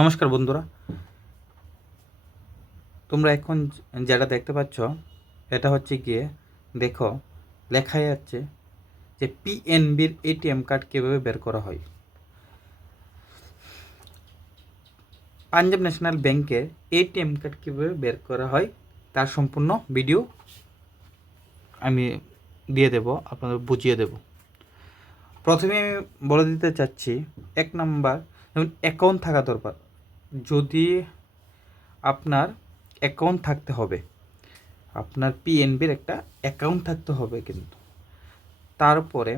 নমস্কার বন্ধুরা, তোমরা এখন যেটা দেখতে পাচ্ছ এটা হচ্ছে গিয়ে দেখো লেখা যাচ্ছে যে পিএনবির এটিএম কার্ড কীভাবে বের করা হয়। পাঞ্জাব ন্যাশনাল ব্যাংকের এটিএম কার্ড কীভাবে বের করা হয় তার সম্পূর্ণ ভিডিও আমি দিয়ে দেব, আপনাদের বুঝিয়ে দেব। প্রথমে আমি বলে দিতে চাচ্ছি, এক নাম্বার যেমন অ্যাকাউন্ট থাকা দরকার। যদি আপনার অ্যাকাউন্ট থাকতে হবে, আপনার পিএনবির একটা অ্যাকাউন্ট থাকতে হবে কিন্তু। তারপরে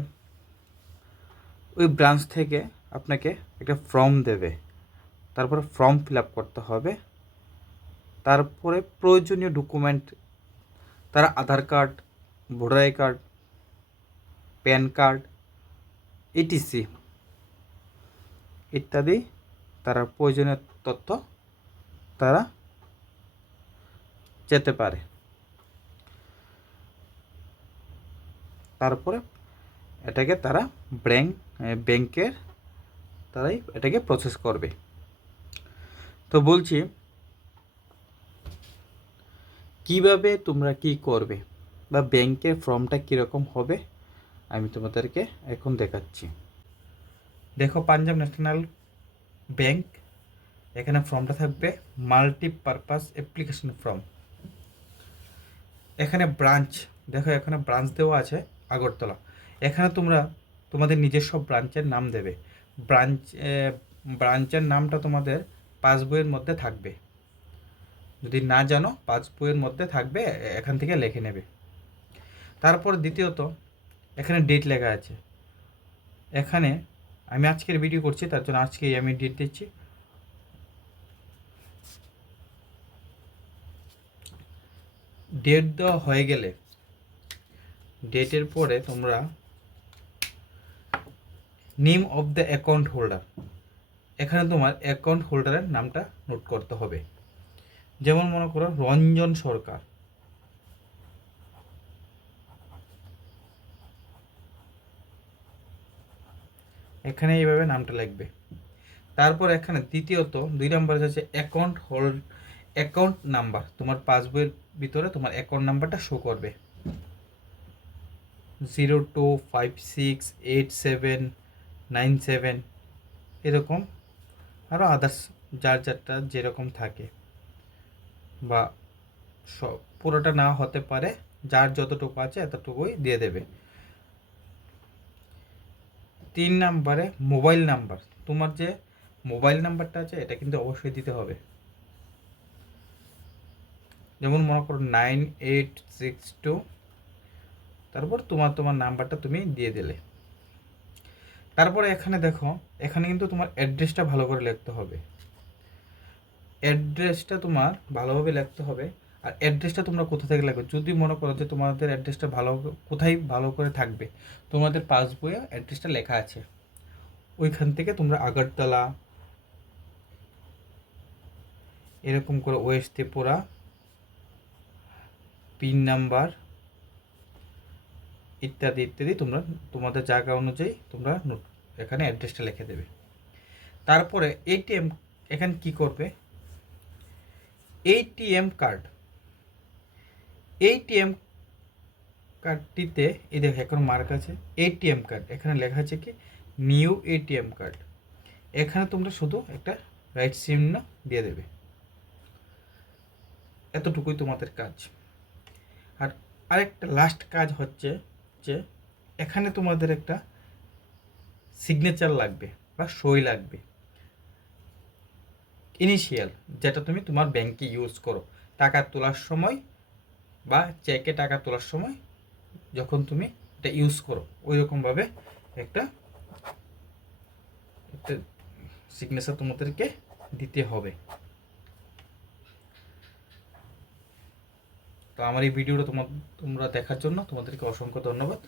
ওই ব্রাঞ্চ থেকে আপনাকে একটা ফর্ম দেবে, তারপরে ফর্ম ফিল আপ করতে হবে। তারপরে প্রয়োজনীয় ডকুমেন্ট তারা Aadhaar card, voter I card, PAN card, etc ইত্যাদি তারা প্রয়োজনীয় তথ্য তারা যেতে পারে। তারপরে এটাকে তারা ব্যাংকের তারাই এটাকে প্রসেস করবে। তো বলছি কিভাবে তোমরা কি করবে বা ব্যাংকের ফর্মটা কীরকম হবে আমি তোমাদেরকে এখন দেখাচ্ছি। দেখো, পাঞ্জাব ন্যাশনাল ব্যাংক, এখানে ফর্মটা থাকবে মাল্টিপারপাস অ্যাপ্লিকেশন ফর্ম। এখানে ব্রাঞ্চ, দেখো এখানে ব্রাঞ্চ দেওয়া আছে আগরতলা। এখানে তোমরা তোমাদের নিজস্ব ব্রাঞ্চের নাম দেবে। ব্রাঞ্চের নামটা তোমাদের পাসবইয়ের মধ্যে থাকবে। যদি না জানো, পাসবইয়ের মধ্যে থাকবে, এখান থেকে লিখে নেবে। তারপর দ্বিতীয়ত এখানে ডেট লেখা আছে। এখানে আমি আজকের ভিডিও করছি, তার জন্য আজকেই আমি ডেট দিচ্ছি। ডেট দেওয়া হয়ে গেলে ডেটের পরে তোমরা name of the account holder, এখানে তোমার অ্যাকাউন্ট হোল্ডারের নামটা নোট করতে হবে। যেমন মনে করো রঞ্জন সরকার, এখানে এইভাবে নামটা লিখবে। তারপর এখানে দ্বিতীয়ত 2 নম্বরে হচ্ছে অ্যাকাউন্ট নাম্বার। তোমার পাসবইয়ের ভিতরে তোমার অ্যাকাউন্ট নাম্বারটা শো করবে 02568797, এরকম আরও আদার্স যার যারটা যেরকম থাকে, বা সব পুরোটা না হতে পারে, যার যতটুকু আছে এতটুকুই দিয়ে দেবে। 3 নম্বরে মোবাইল নাম্বার, তোমার যে মোবাইল নাম্বারটা আছে এটা কিন্তু অবশ্যই দিতে হবে। যেমন মনে করো 9862, তারপর তোমার নাম্বারটা তুমি দিয়ে দিলে। তারপরে এখানে দেখো, এখানে কিন্তু তোমার অ্যাড্রেসটা ভালো করে লিখতে হবে। অ্যাড্রেসটা তোমার ভালোভাবে লিখতে হবে। আর অ্যাড্রেসটা তোমরা কোথা থেকে লিখবে, যদি মনে করো যে তোমাদের অ্যাড্রেসটা কোথায় ভালো করে থাকবে, তোমাদের পাসবইয়ে অ্যাড্রেসটা লেখা আছে, ওইখান থেকে তোমরা আগরতলা, এরকম করে ওয়েস্ট ত্রিপুরা, পিন নাম্বার ইত্যাদি ইত্যাদি তোমরা তোমাদের জায়গা অনুযায়ী তোমরা এখানে অ্যাড্রেসটা লিখে দেবে। তারপরে এটিএম, এখানে কি করবে, এটিএম কার্ডটিতে এই দেখো এখন মার্ক আছে এটিএম কার্ড, এখানে লেখা আছে কি নিউ এটিএম কার্ড। এখানে তোমরা শুধু একটা রাইট চিহ্ন দিয়ে দেবে। এতটুকুই তোমাদের কাজ। আর আরেকটা লাস্ট কাজ হচ্ছে যে এখানে তোমাদের একটা সিগনেচার লাগবে বা সই লাগবে, ইনিশিয়াল, যেটা তুমি তোমার ব্যাংকে ইউজ করো টাকা তোলার সময় বা চেকে টাকা তোলার সময়, যখন তুমি এটা ইউজ করো ওই রকমভাবে একটা একটা সিগনেচার তোমাদেরকে দিতে হবে। তো আমার এই ভিডিওটা তোমরা দেখার জন্য তোমাদেরকে অসংখ্য ধন্যবাদ।